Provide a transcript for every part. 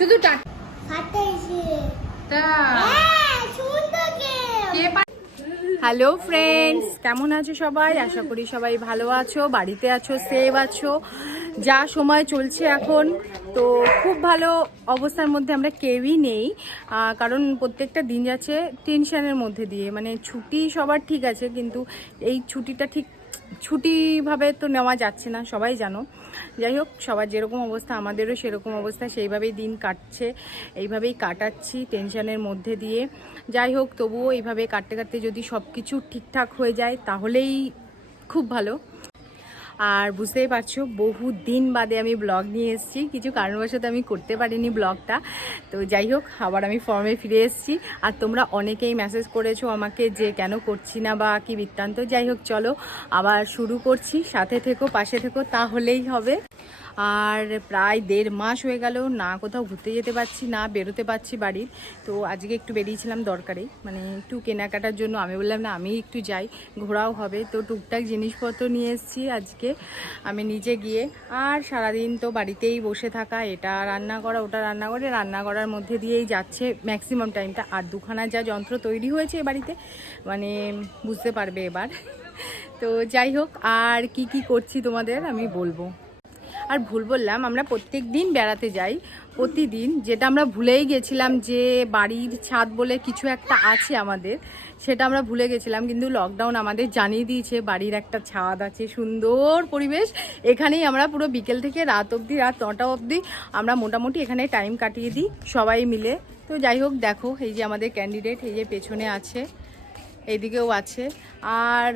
শুধু hello friends, কেমন আছো সবাই? আশা করি সবাই ভালো আছো, বাড়িতে আছো, সেভ আছো। যা সময় চলছে এখন, তো খুব ভালো অবস্থার মধ্যে আমরা কেউই নেই। কারণ প্রত্যেকটা দিন যাচ্ছে টেনশনের মধ্যে দিয়ে। মানে ছুটি সবার ঠিক আছে, কিন্তু এই ছুটিটা ঠিক ছুটিভাবে তো নেওয়া যাচ্ছে না, সবাই জানো। যাই হোক, সবার যেরকম অবস্থা আমাদেরও সেরকম অবস্থা, সেইভাবেই দিন কাটছে, এইভাবেই কাটাচ্ছি টেনশনের মধ্যে দিয়ে। যাই হোক, তবুও এইভাবে কাটতে কাটতে যদি সব কিছু ঠিকঠাক হয়ে যায় তাহলেই খুব ভালো। আর বুঝতেই পারছো, বহু দিন বাদে আমি ব্লগ নিয়ে এসেছি, কিছু কারণবশত আমি করতে পারিনি ব্লগটা। তো যাই হোক, আবার আমি ফর্মে ফিরে এসেছি। আর তোমরা অনেকেই মেসেজ করেছো আমাকে যে কেন করছি না বা কি বৃত্তান্ত। যাই হোক, চলো আবার শুরু করছি, সাথে থেকো, পাশে থেকো, তাহলেই হবে। আর প্রায় 1.5 মাস হয়ে গেল না কোথাও ঘুরতে যেতে পারছি, না বেরোতে পারছি বাড়ির। তো আজকে একটু বেরিয়েছিলাম দরকারে, মানে একটু কেনাকাটার জন্য। আমি বললাম না, আমি একটু যাই, ঘোরাও হবে। তো টুকটাক জিনিসপত্র নিয়ে এসেছি আজকে আমি নিজে গিয়ে। আর সারাদিন তো বাড়িতেই বসে থাকা, এটা রান্না করা, ওটা রান্না করে, রান্না করার মধ্যে দিয়েই যাচ্ছে ম্যাক্সিমাম টাইমটা। আর দুখানা যা যন্ত্র তৈরি হয়েছে এ বাড়িতে, মানে বুঝতে পারবে এবার। তো যাই হোক, আর কি কি করছি তোমাদের আমি বলবো। আর ভুল বললাম, আমরা প্রত্যেক দিন বেড়াতে যাই, প্রতিদিন। যেটা আমরা ভুলেই গেছিলাম যে বাড়ির ছাদ বলে কিছু একটা আছে আমাদের, সেটা আমরা ভুলে গেছিলাম। কিন্তু লকডাউন আমাদের জানিয়ে দিয়েছে বাড়ির একটা ছাদ আছে, সুন্দর পরিবেশ। এখানেই আমরা পুরো বিকেল থেকে রাত অবধি, রাত 9টা অবধি আমরা মোটামুটি এখানে টাইম কাটিয়ে দিই সবাই মিলে। তো যাই হোক, দেখো এই যে আমাদের ক্যান্ডিডেট, এই যে পেছনে আছে, এইদিকেও আছে। আর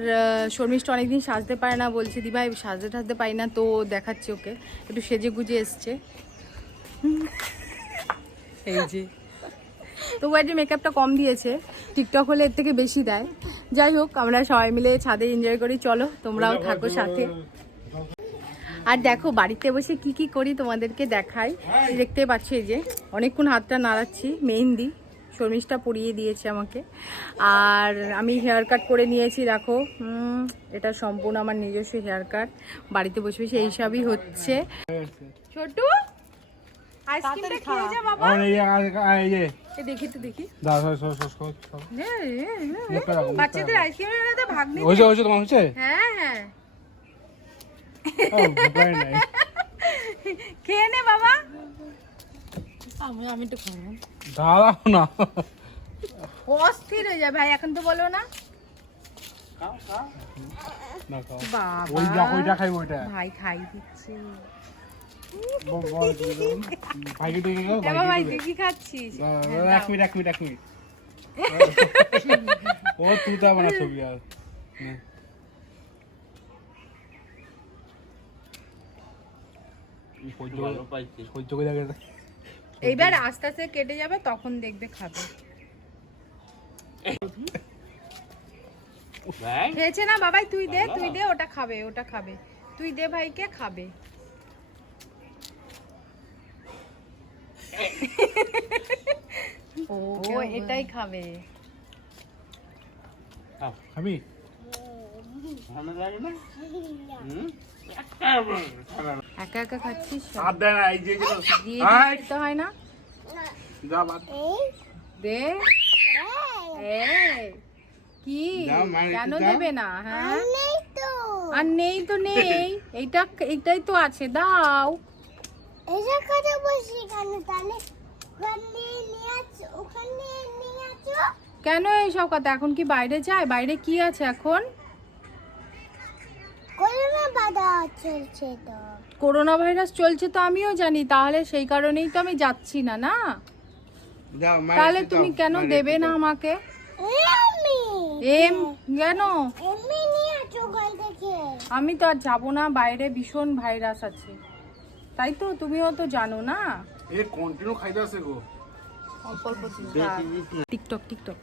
শর্মিষ্ঠ অনেকদিন সাজতে পারে না, বলছে দিভাই সাজতে টাজতে পারি না, তো দেখাচ্ছি ওকে, একটু সেজে গুজে এসছে। এই যে, তো ও যে মেকআপটা কম দিয়েছে, টিকটক হলে এর থেকে বেশি দেয়। যাই হোক, আমরা সবাই মিলে ছাদে এনজয় করি, চলো তোমরাও থাকো সাথে। আর দেখো বাড়িতে বসে কি কি করি তোমাদেরকে দেখাই। দেখতে পাচ্ছি এই যে অনেকক্ষণ হাতটা নাড়াচ্ছি, মেহেন্দি শর্মিষ্ঠা পরিয়ে দিয়েছে আমাকে। আর আমি হেয়ার কাট করে নিয়েছি, দেখো এটা সম্পূর্ণ আমার নিজস্ব হেয়ার কাট। বাড়িতে বসে বসে এইসবই হচ্ছে। ছোটু, আইসক্রিমটা খেয়ে যা বাবা। দেখি তো, দেখি বাচ্চাদের আইসক্রিমের ভাগ নেই। হ্যাঁ হ্যাঁ, খেয়ে নে বাবা। আমি তো খাবো, দাঁড়াও না, অস্থির হয়ে যায় ভাই। এখন তো বলো না, ভাই খাই দিচ্ছে। ভাই তুই কি খাচ্ছিস? এক মিনিট ও তুই তো আমার ছবি। আর এইবার আস্তে আস্তে কেটে যাবে, তখন দেখবে খাবে। খেয়েছে না বাবাই? তুই দে, তুই দে, ওটা খাবে, ওটা খাবে। তুই দে ভাইকে, খাবে। ও এটাই খাবে। খাবি? একা একা খাচ্ছিস, দিতে হয় না? দে। কি কেন দেবে না? হ্যাঁ, আর নেই তো নেই, এইটাই তো আছে, দাও। কেন এইসব কথা? এখন কি বাইরে যায়? বাইরে কি আছে এখন? করোনা ভাইরাস চলছে তো আমিও জানি, তাহলে সেই কারণেই তো আমি যাচ্ছি না। না তাহলে তুমি কেন দেবে না আমাকে? কেন? আমি তো আর যাবো না, বাইরে ভীষণ ভাইরাস আছে, তাই তো তুমিও তো জানো না। কন্টিনিউ খাইতে আছে গো, অল্প অল্প। টিকটক টিকটক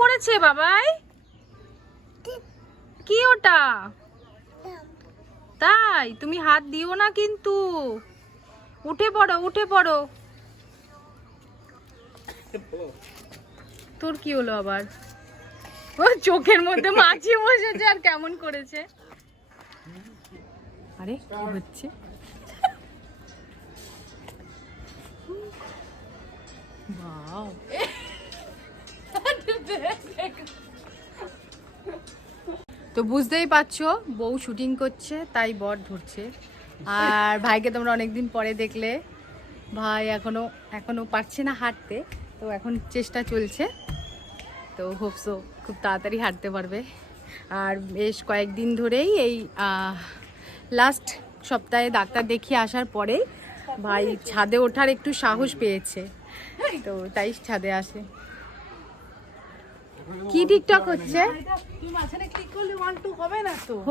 করেছে বাবাই। কি ওটা? তাই তুমি হাত দিও না কিন্তু, উঠে পড়ো, উঠে পড়ো। তোর কি হলো আবার? ও চোখের মধ্যে মাছি বসেছে আর কেমন করেছে। আরে কি হচ্ছে? বাও, তো বুঝতেই পারছো বউ শুটিং করছে তাই বর ধরছে। আর ভাইকে তোমরা অনেকদিন পরে দেখলে, ভাই এখনো পারছে না হাঁটতে, তো এখন চেষ্টা চলছে, তো হোপসো খুব তাড়াতাড়ি হাঁটতে পারবে। আর বেশ কয়েকদিন ধরেই এই লাস্ট সপ্তাহে ডাক্তার দেখিয়ে আসার পরেই ভাই ছাদে ওঠার একটু সাহস পেয়েছে, তো তাই ছাদে আসে। কি টিকটক হচ্ছে?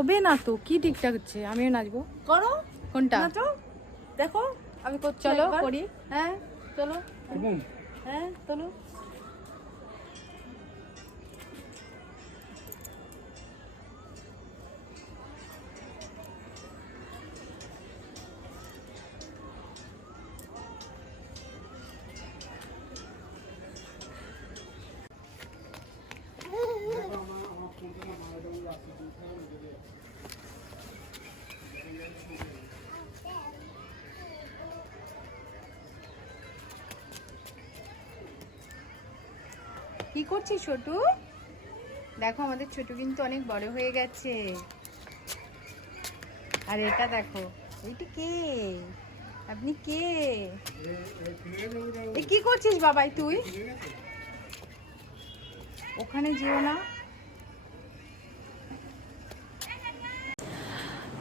হবে না তো, কি টিকটক হচ্ছে? আমিও নাচবো। করো, কোনটা? দেখো আমি করছি। চলো করি। হ্যাঁ চলো, হ্যাঁ চলো। কি করছিস ছোটু? দেখো আমাদের ছোটু কিন্তু অনেক বড় হয়ে গেছে। আর এটা দেখো, এইটা কে? আপনি কে? এ কি করছিস বাবাই তুই? ওখানে যেও না।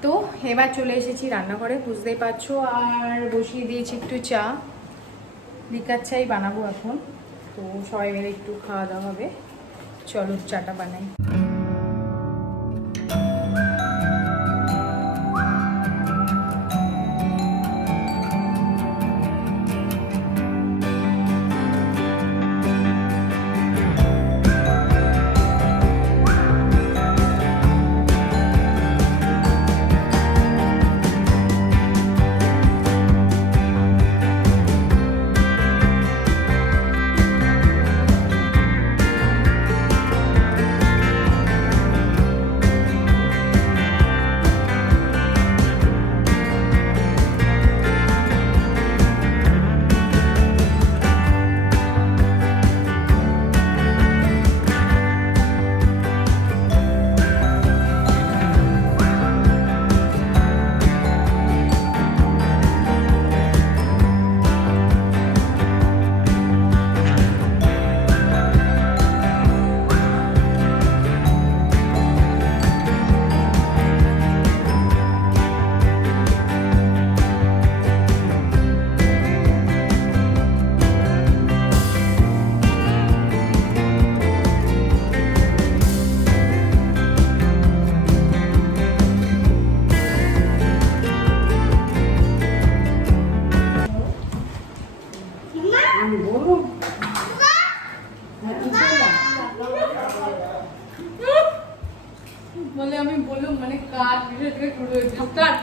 তো এবার চলে এসেছি রান্নাঘরে, বুঝতেই পারছো, আর বসিয়ে দিয়েছি একটু চা, লিকার চাই বানাবো এখন। তো সবাই মিলে একটু খাওয়া দাওয়া হবে, চলো চাটা বানাই। বলে আমি বললাম মানে কাট ভিডিও থেকে শুরু হয়েছে। Start,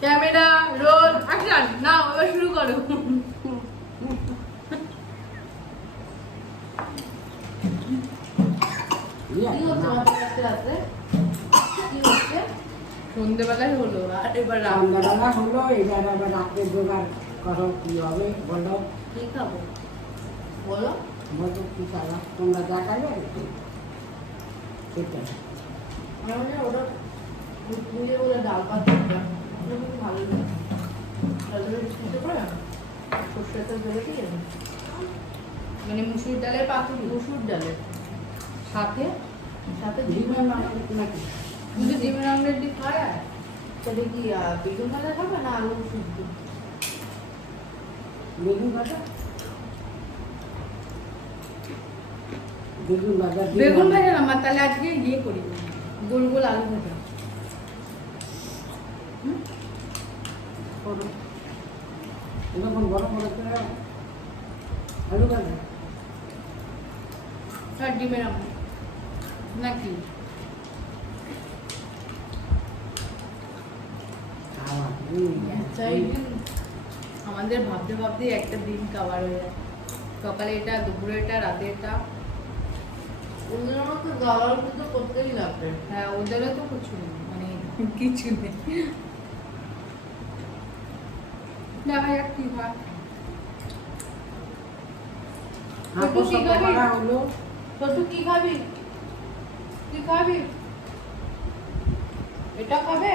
camera roll action. নাও এবার শুরু করো। সন্ধ্যেবেলায় হলো আর এবার রান্নাবান্না হলো, এবার আবার রাত্রে জোগাড় করো, কি হবে বলো। কি খাবো বলো? বলো কি খাবা, তোমরা যা খাবে সেটাই। ওটা ডাল ভাত ভালো সর্ষের তেল দেবে কি মানে মুসুর ডালের পাতুরি, মুসুর ডালের সাথে সাথে ডিমের অমলেট নাকি? কিন্তু ডিমের অমলেট দিয়ে খায়। আর তাহলে কি বেগুন ভাজা খাবে না আলু সিদ্ধ? বেগুন ভাজা, বেগুন ভাজা, বেগুন ভাজা না মা, তাহলে আজকে ইয়ে করি, গোল গোল আলু ভাজা করো। এরকম বড় বড় করে আলু ভাজা আর ডিমের অমলেট নাকি? খাওয়া আমাদের ভাবতে ভাবতে একটা দিন কাবার হয়ে যায়। সকালে এটা, দুপুরে এটা, রাতে এটা। ওদের মতো দালাল পুজো করতেই লাগবে। হ্যাঁ, ওদেরও তো কিছু নেই, মানে কিছু নেই। দেখা যাক কি হয়। হাঁটু কি সব খাবি? করা হলো। ছোটু কি খাবি? কি খাবি? এটা খাবে?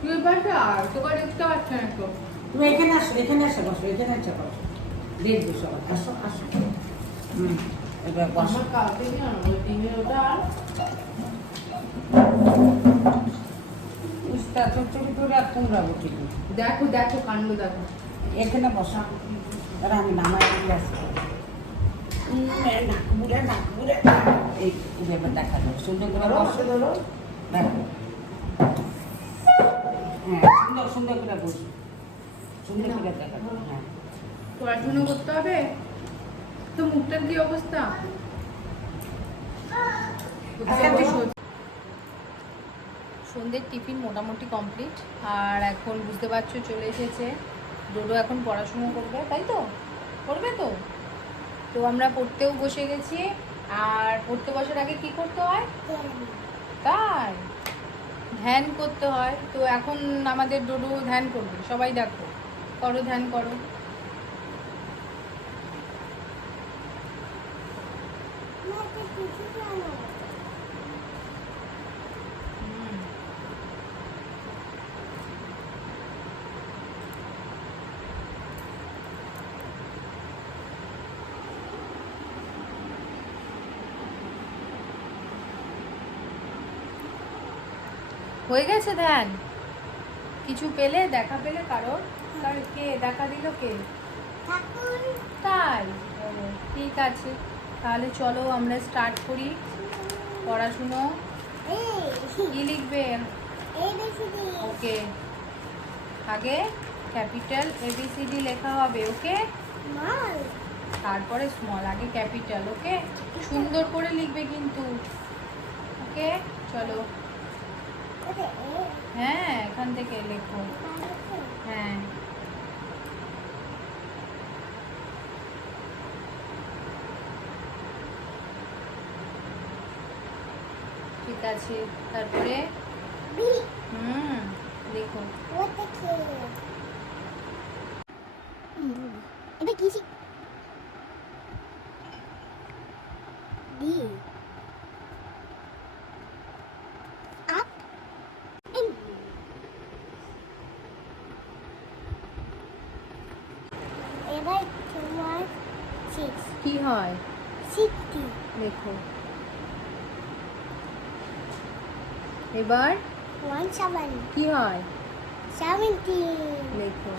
কি ব্যাপারটা? তোকে দেখতে পাচ্ছে না তো। তুমি এখানে আসো, এখানে এসে বসো, এখানে এসে বসো। দেখবে সবাই, আসো আসো। এবার বসো। আমার কালকে কি জানো, ওই ডিমের ওটা আর উস্তা চচ্চড়ি করে আর কুমড়া বটি দিই। দেখো দেখো কাণ্ড দেখো। এখানে বসা। আর আমি নামাই দিয়ে আসছি। নাকবুড়ে নাকবুড়ে। এই ব্যাপার দেখা যাবে, সুন্দর করে ধরো, বসো। ধরো। দেখো। হ্যাঁ, সুন্দর সুন্দর করে বসো। সুন্দর করে দেখা যাবে, হ্যাঁ। পড়াশোনা করতে হবে তো। মুখটার কি অবস্থা? সন্ধ্যের টিফিন মোটামুটি কমপ্লিট। আর এখন বুঝতে পারছো চলে এসেছে ডোডো, এখন পড়াশুনো করবে, তাই তো? করবে তো? তো আমরা পড়তেও বসে গেছি। আর পড়তে বসার আগে কি করতে হয়? তাই ধ্যান করতে হয়। তো এখন আমাদের ডোডো ধ্যান করবে। সবাই দেখো, করো ধ্যান করো। হুম। হয়ে গেছে ধ্যান? কিছু পেলে, দেখা পেলে কারোর? কার কে দেখা দিল কে? তাই? ও, ঠিক আছে, তাহলে চলো আমরা স্টার্ট করি পড়াশুনো। কি লিখবে? ওকে, আগে ক্যাপিটাল এবিসিডি লেখা হবে, ওকে? তারপরে স্মল, আগে ক্যাপিটাল, ওকে? সুন্দর করে লিখবে কিন্তু, ওকে? চলো। হ্যাঁ, এখান থেকে লেখো। হ্যাঁ, ঠিক আছে। তারপরে লেখো। এটা কি ডি আপ ইন এবার তোমার 6 কি হয়? 60 লেখো। এবার 17 কি হয়? 17 লেখো।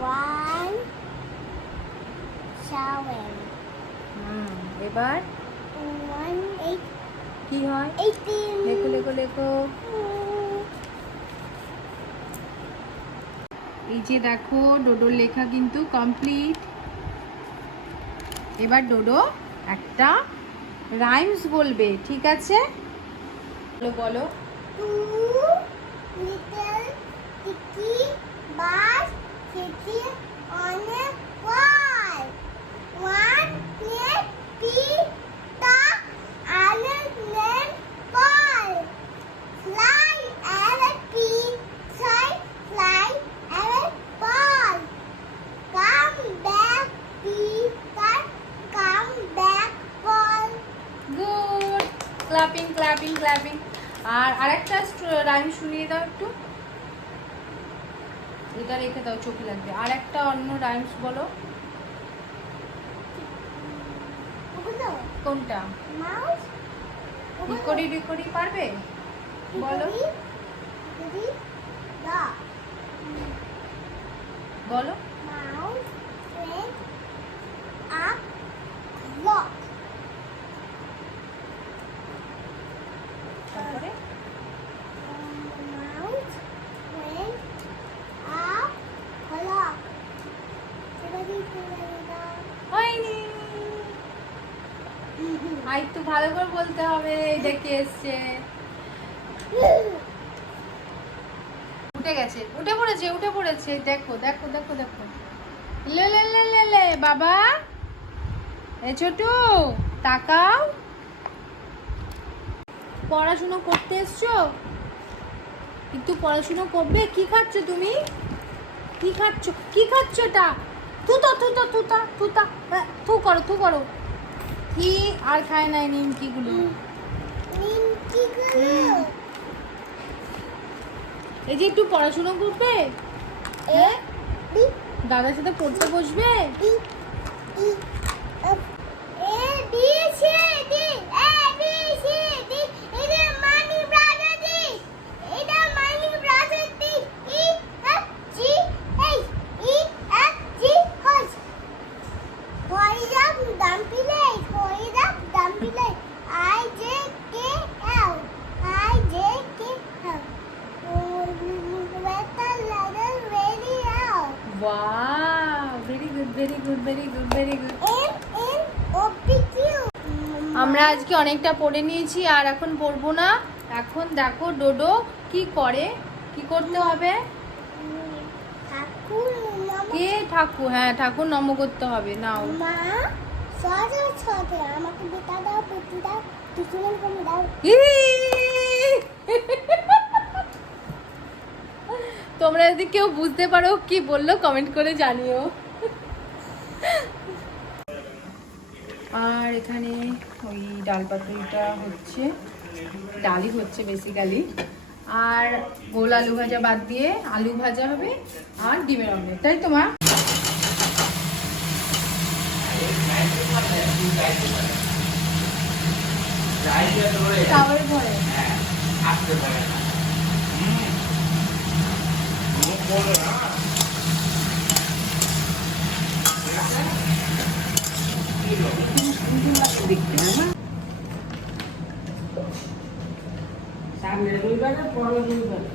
1 7 এবার 1 8 কি হয়? 18 লেখো লেখো লেখো। এই যে দেখো, ডোডোর লেখা কিন্তু কমপ্লিট। এবার ডোডো একটা রাইমস বলবে, ঠিক আছে? বলো বলো। 2 little sticky bars sitting on a wall. One named Peter and named Paul. Fly away, Peter, fly away, Paul. Come back, Peter, come back, Paul. Good, clapping clapping clapping. আর আরেকটা rhyme শুনিয়ে দাও একটু। এটা রেখে দাও, চোখে লাগবে। আর একটা অন্য রাইমস বলো। ওগুলো কোনটা? mouse রিকরি রিকরি পারবে? বলো Ready? The বলো। mouse went up clock. তারপরে The mouse went up clock. Ready? হয়নি। আই তো ভালো করে বলতে হবে ডেকে এসছে। উঠে গেছে, উঠে পড়েছে, দেখো দেখো দেখো দেখো। লে লে লে লে লে বাবা, এ ছোটু তাকাও। পড়াশোনা করতে এসছো? একটু পড়াশোনা করবে? কি খাচ্ছ তুমি? কি খাচ্ছ? কি খাচ্ছ এটা? তুতা তুতা তুতা তুতা, থু করো থু করো। কি আর খায় নাই নিমকি গুলো? নিমকিগুলো এই যে একটু পড়াশোনা করবে, হ্যাঁ দাদার সাথে পড়তে বসবে। Wow, very good, very good, very good, very good. আমরা আজকে অনেকটা পড়ে নিয়েছি আর এখন পড়বো না। এখন দেখো ডোডো কি করে, কি করতে হবে? কে ঠাকুর? হ্যাঁ ঠাকুর নম করতে হবে। নাও মা সজা ছতে আমাকে বেটা দাও পুটি দাও টিফিন করে দাও। তোমরা যদি কেউ বুঝতে পারো কি বললো কমেন্ট করে জানিও। আর এখানে ওই ডাল পাতুরিটা হচ্ছে, ডালই হচ্ছে বেসিক্যালি। আর গোল আলু ভাজা বাদ দিয়ে আলু ভাজা হবে আর ডিমের অমলেট, তাই তো মা? চাওয়ার ঘরে সামনে রবিবারে পরের রবিবারে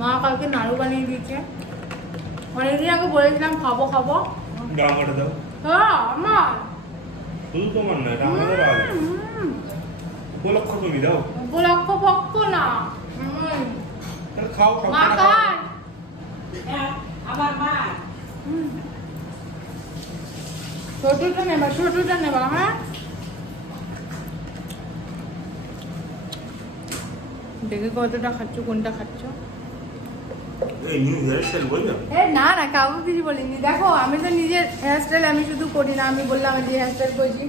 মা কালকে নাড়ু বানিয়ে দিয়েছে। অনেকদিন আগে বলেছিলাম খাবো খাবো। ডাঙাটা দাও। হ্যাঁ মা, শুধু তোমার না, এটা আমাদের আগে। উপলক্ষ তুমি দাও। উপলক্ষ পক্ষ না। তাহলে খাও সব মা খাও। খান। আবার মা ছোটটা নেবা হ্যাঁ। দেখে কতটা খাচ্ছ, কোনটা খাচ্ছ? এই নিউ হেয়ার স্টাইল বলছো? এ না না, কাউকে কিছু বলিনি। দেখো আমি তো নিজের হেয়ার স্টাইল আমি শুধু করি না, আমি বললাম আমি যে হেয়ার স্টাইল করছি।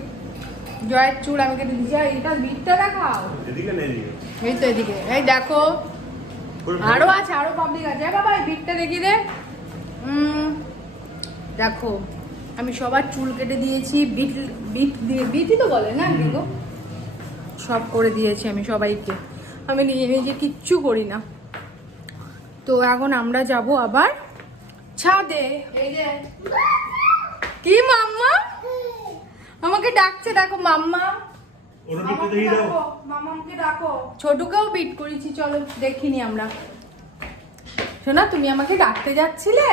জয়ের চুল আমি কেটে দিচ্ছি। এটা বিটটা দেখাও। এদিকে না এদিকে? এই তো এদিকে, এই দেখো আরো আছে, আরো পাবলিক আছে। বাবা এই বিটটা দেখিয়ে দে। দেখো আমি সবার চুল কেটে দিয়েছি, বিট বিট দিয়ে, বিটই তো বলে না গো, সব করে দিয়েছি আমি সবাইকে। আমি নিজে নিজে কিচ্ছু করি না। তো এখন আমরা যাব আবার ছাদে। এই যে কি মাম্মা আমাকে ডাকছে, দেখো মাম্মা। ওটা দিকে দেখিয়ে দাও। মামাকে ডাকো। ছোটকেও বিট করেছি, চলো দেখিনি আমরা। শোনা তুমি আমাকে ডাকতে যাচ্ছিলে,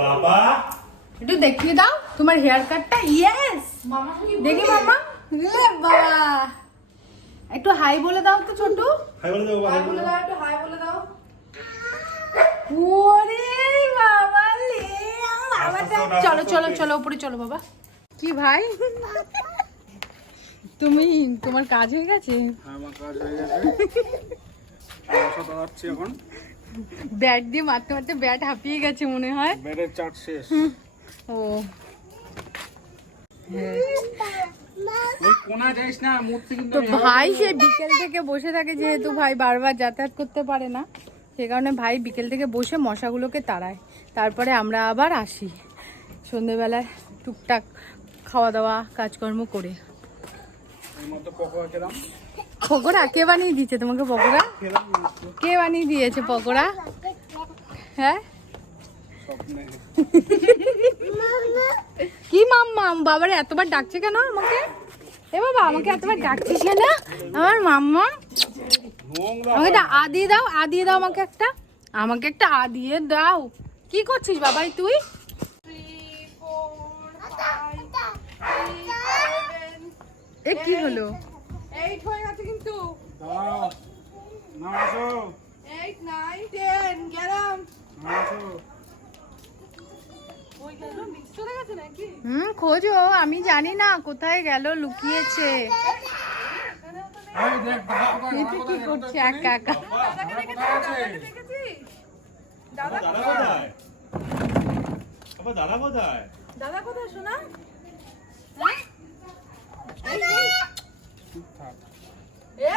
বাবা একটু দেখিয়ে দাও তোমার হেয়ার কাটটা। ইয়েস দেখি মামা। বাবা একটু হাই বলে দাও তো ছোট। হাই বলে দাও। হাই বলে দাও, একটু হাই বলে দাও। ওরে বাবা লে বাবাটা। চলো চলো চলো উপরে চলো বাবা। কি ভাই তুমি, তোমার কাজ হয়ে গেছে? আমার কাজ হয়ে গেছে। মশা দাঁড়াচ্ছি এখন। ব্যাট দিয়ে মারতে মারতে ব্যাট হাঁপিয়ে গেছে মনে হয়। ব্যাটের চাট শেষ। ও হ্যাঁ। ওই কোনা যাইস না, মূর্তি কিন্তু তো আমি ভাই সে বিকেল থেকে বসে থাকে, যেহেতু ভাই বারবার যাতায়াত করতে পারে না, সে কারণে ভাই বিকেল থেকে বসে মশাগুলোকে তাড়ায়। তারপরে আমরা আবার আসি সন্ধেবেলায় টুকটাক খাওয়া দাওয়া কাজকর্ম করে। এই মতো পকোড়া খেলাম। পকোড়া কে বানিয়ে দিয়েছে তোমাকে? পকোড়া কে বানিয়ে দিয়েছে পকোড়া? হ্যাঁ স্বপ্নে। কি মাম্মা বাবারে এতবার ডাকছে কেন আমাকে? এ বাবা আমাকে এতবার ডাকছিস কেন আমার মাম্মা? নোংরা। আমাকে একটা আ দিয়ে দাও, আ দিয়ে দাও আমাকে একটা, আমাকে একটা আ দিয়ে দাও। কি করছিস বাবাই তুই? 3 4 5 6 7 এ কি হলো? 8 হয়ে গেছে কিন্তু। দাঁড়াও। না আসো। 8 9 10 গেলাম। না আসো। ওই গেল মিক্স চলে গেছে নাকি? খোঁজো, আমি জানি না কোথায় গেল, লুকিয়েছে। এই দেখ দাদা কোথায়? এটা কি করছে একা একা? দাদাকে দেখেছি, দাদাকে দেখেছি। দাদা দাদা কোথায়? কোথায়? আবার দাদা কোথায়? দাদা কোথায় শোনা? চুপ থাক।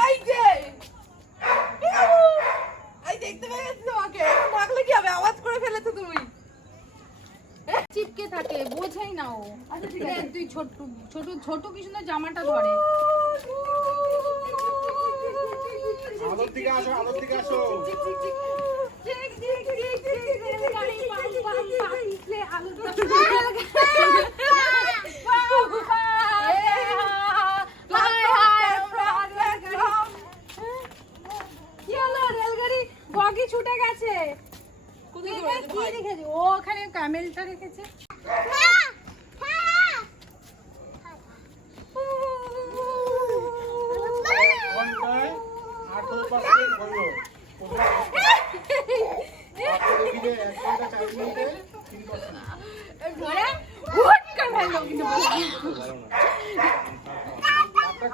এই যে এই দেখতে পেয়ে গেছি তোমাকে। এখন ডাকলে কি হবে? আওয়াজ করে ফেলেছো তুমি। চিপকে থাকে, বোঝাই না ও। আচ্ছা ঠিক রে, আছে। তুই ছোট ছোট ছোট কি সুন্দর জামাটা ধরে। আলোর দিকে আসো, আলোর দিকে আসো। কি হলো? রেলগাড়ি বগি ছুটে গেছে। কোথায় এখানে গেছে কি ভাই? রেখেছে? ও ওখানে ক্যামেলটা রেখেছে। কোনটায়? 8% হলো। আপনি দেখি যে 1 ঘন্টা 4 মিনিটে 3%। ধরে হুট করে ফেললো কিন্তু বগি।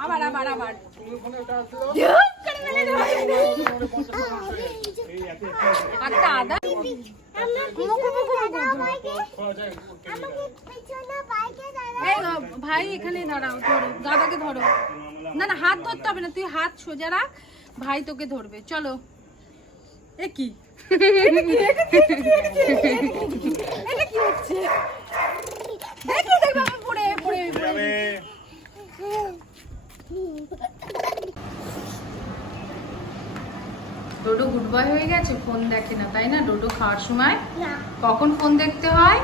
আবার আবার আবার তুমি ফোনে ওটা আসছিল? হুট করে ফেলে দিল। তোমার 50% এই এত একটা আদা এই ভাই এখানে দাঁড়াও, ধরো দাদাকে ধরো। না না হাত ধরতে হবে না, তুই হাত সোজা রাখ, ভাই তোকে ধরবে। চলো। এ কি এটা কি হচ্ছে? দেখি দেখবে আমি পড়ে পড়ে যাবে। ডোডো গুড বয় হয়ে গেছে, ফোন দেখে না তাই না? ডোডো খাওয়ার সময় কখন ফোন দেখতে হয়?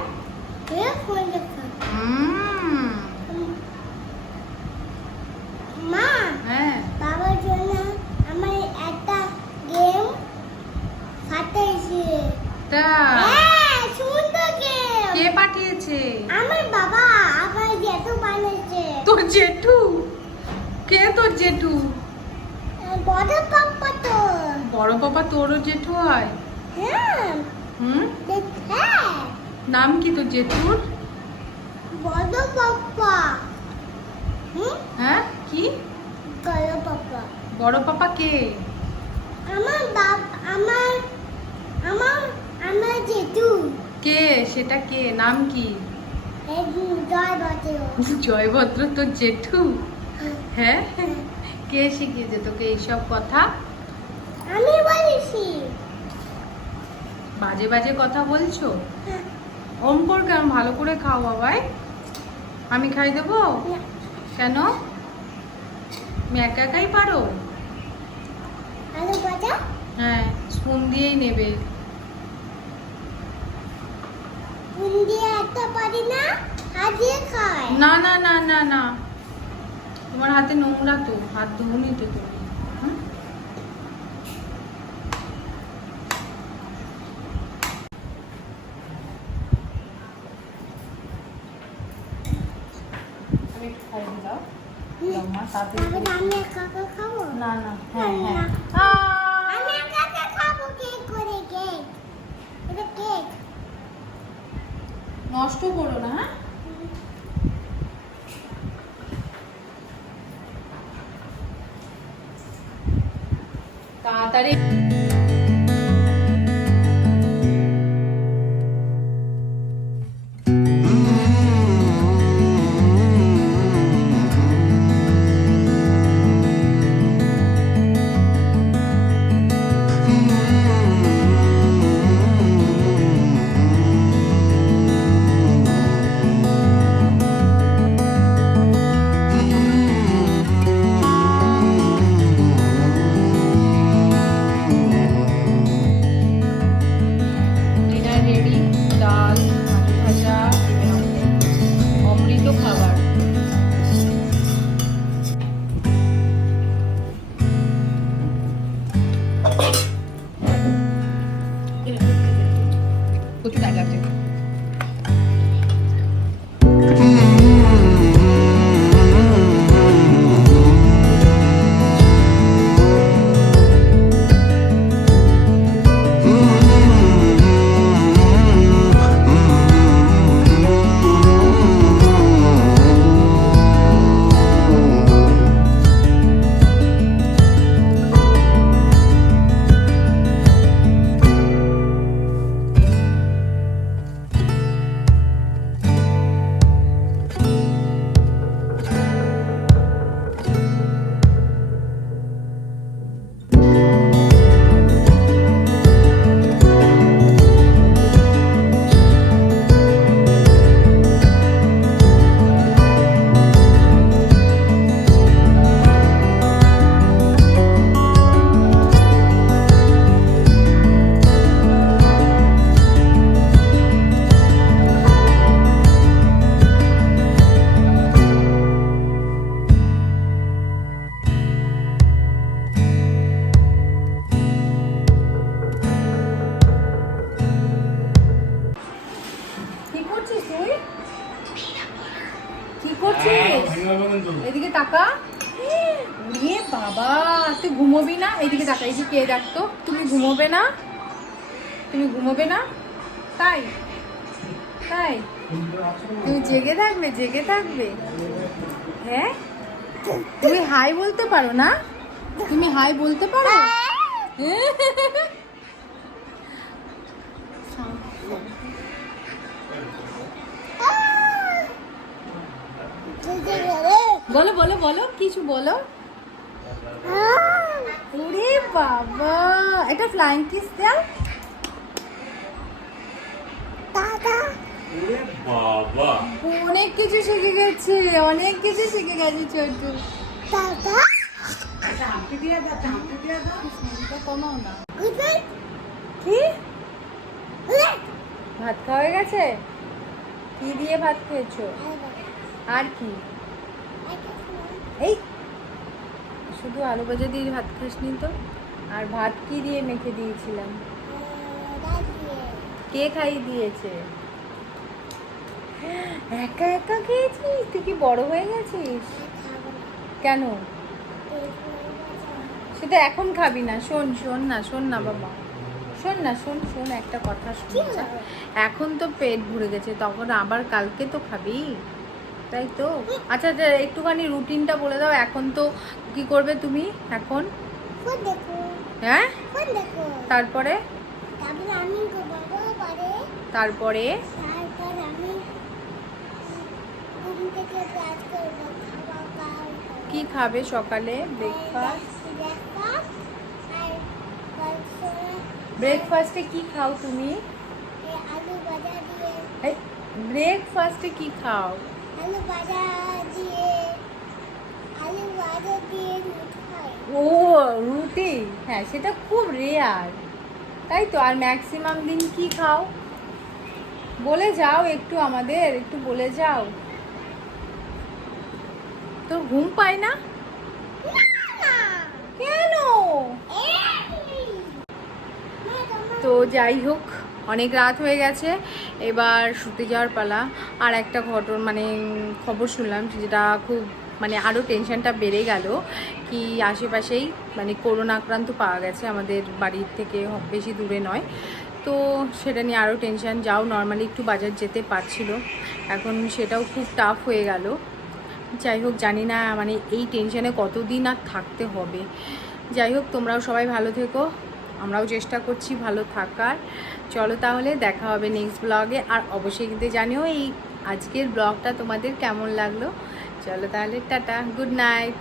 মা হ্যাঁ বাবার জন্য আমার একটা গেম পাঠিয়েছে। তা হ্যাঁ সুন্দর গেম। কে পাঠিয়েছে? আমার বাবা আবার যেত বানিয়েছে। তোর জেঠু? কে তোর জেঠু? বড় পাপ্পা তো। বড় পাপা তোরও জেঠু হয়? হ্যাঁ হ্যাঁ নাম কি তোর জেঠুর? বড় পাপ্পা। হ্যাঁ কি? বড় পাপ্পা। বড় পাপা কে? আমার বাপ আমার আমার আমার জেঠু। কে সেটা কে? নাম কি? জয় বাচ্চা। জয়ভদ্র তোর জেঠু? হ্যাঁ কে শিখিয়েছে তোকে এইসব কথা? আমি বলেছি। বাজে বাজে কথা বলছো? ওম কর কেন? ভালো করে খাও বাবাই। আমি খাই দেবো? কেন? তুমি একা একাই পারো? আলু ভাজা হ্যাঁ স্পুন দিয়েই নেবে। ফুল দিয়ে একটা পারি না, হাত দিয়ে খায়। না না না না না, তোমার হাতে নোংরা তো, হাত ধোনি তো তুমি। হুম? আমি একটু খাইয়ে দাও। দাও মা, তাড়াতাড়ি তবে করে। আমি একা একা খাবো। না না হ্যাঁ হ্যাঁ আমি একা একা খাবো কেক করে কেক। এটা কেক। নষ্ট করো না হ্যাঁ। তাড়াতাড়ি এদিকে তাকা। ওরে বাবা, তুই ঘুমোবি না? এইদিকে তাকা, এই যে কে ডাকতো? তুমি ঘুমোবে না? তুমি ঘুমোবে না? তাই তাই তুমি জেগে থাকবে, জেগে থাকবে? হ্যাঁ, তুমি হাই বলতে পারো না? তুমি হাই বলতে পারো? বলো বলো বলো, কিছু বলো। ওরে বাবা, এটা ফ্লাইং কিস দাও। ওরে বাবা, অনেক কিছু শিখে গেছে, অনেক কিছু শিখে গেছে ছোটু। আচ্ছা হাঁপি দিয়ে দাও, হাঁপি দিয়ে দাও। এটা কমাও না। কি ভাত খাওয়া হয়ে গেছে? কি দিয়ে ভাত খেয়েছো? আর কি? এই শুধু আলু ভাজা দিয়ে ভাত খাসনি তো? আর ভাত কি দিয়ে মেখে দিয়েছিলাম? কে খাইয়ে দিয়েছে? একা একা খেয়েছিস? তুই কি বড় হয়ে গেছিস? কেন? সেটা এখন খাবি না। শোন শোন না, শোন না বাবা, শোন না, শোন শোন একটা কথা শোন। এখন তো পেট ভরে গেছে, তখন আবার কালকে তো খাবি, তাই তো? আচ্ছা আচ্ছা, একটুখানি রুটিনটা বলে দাও। এখন তো কি করবে তুমি এখন? হ্যাঁ, তারপরে তারপরে কি খাবে সকালে? ব্রেকফাস্টে কি খাও তুমি? আলু ভাজা দিয়ে, ব্রেকফাস্টে কি খাও? আলু ভাজা দিয়ে, আলু ভাজা দিয়ে রুটি খাই। ও রুটি, হ্যাঁ সেটা খুব রেয়ার, তাই তো। আর ম্যাক্সিমাম দিন কি খাও? বলে যাও একটু, আমাদের একটু বলে যাও। তোর ঘুম পায় না কেন? তো যাই হোক, অনেক রাত হয়ে গেছে, এবার শুতে যাওয়ার পালা। আর একটা খবর শুনলাম, যেটা খুব আরও টেনশনটা বেড়ে গেল, কি আশেপাশেই করোনা আক্রান্ত পাওয়া গেছে, আমাদের বাড়ির থেকে বেশি দূরে নয়। তো সেটা নিয়ে আরও টেনশন। যাও নর্মালি একটু বাজার যেতে পারছিল, এখন সেটাও খুব টাফ হয়ে গেল। যাই হোক, জানি না এই টেনশনে কতদিন আর থাকতে হবে। যাই হোক, তোমরাও সবাই ভালো থেকো, আমরাও চেষ্টা করছি ভালো থাকার। চলো তাহলে, দেখা হবে নেক্সট ব্লগে। আর অবশ্যই কিন্তু জানিও এই আজকের ব্লগটা তোমাদের কেমন লাগলো। চলো তাহলে, টাটা, গুড নাইট।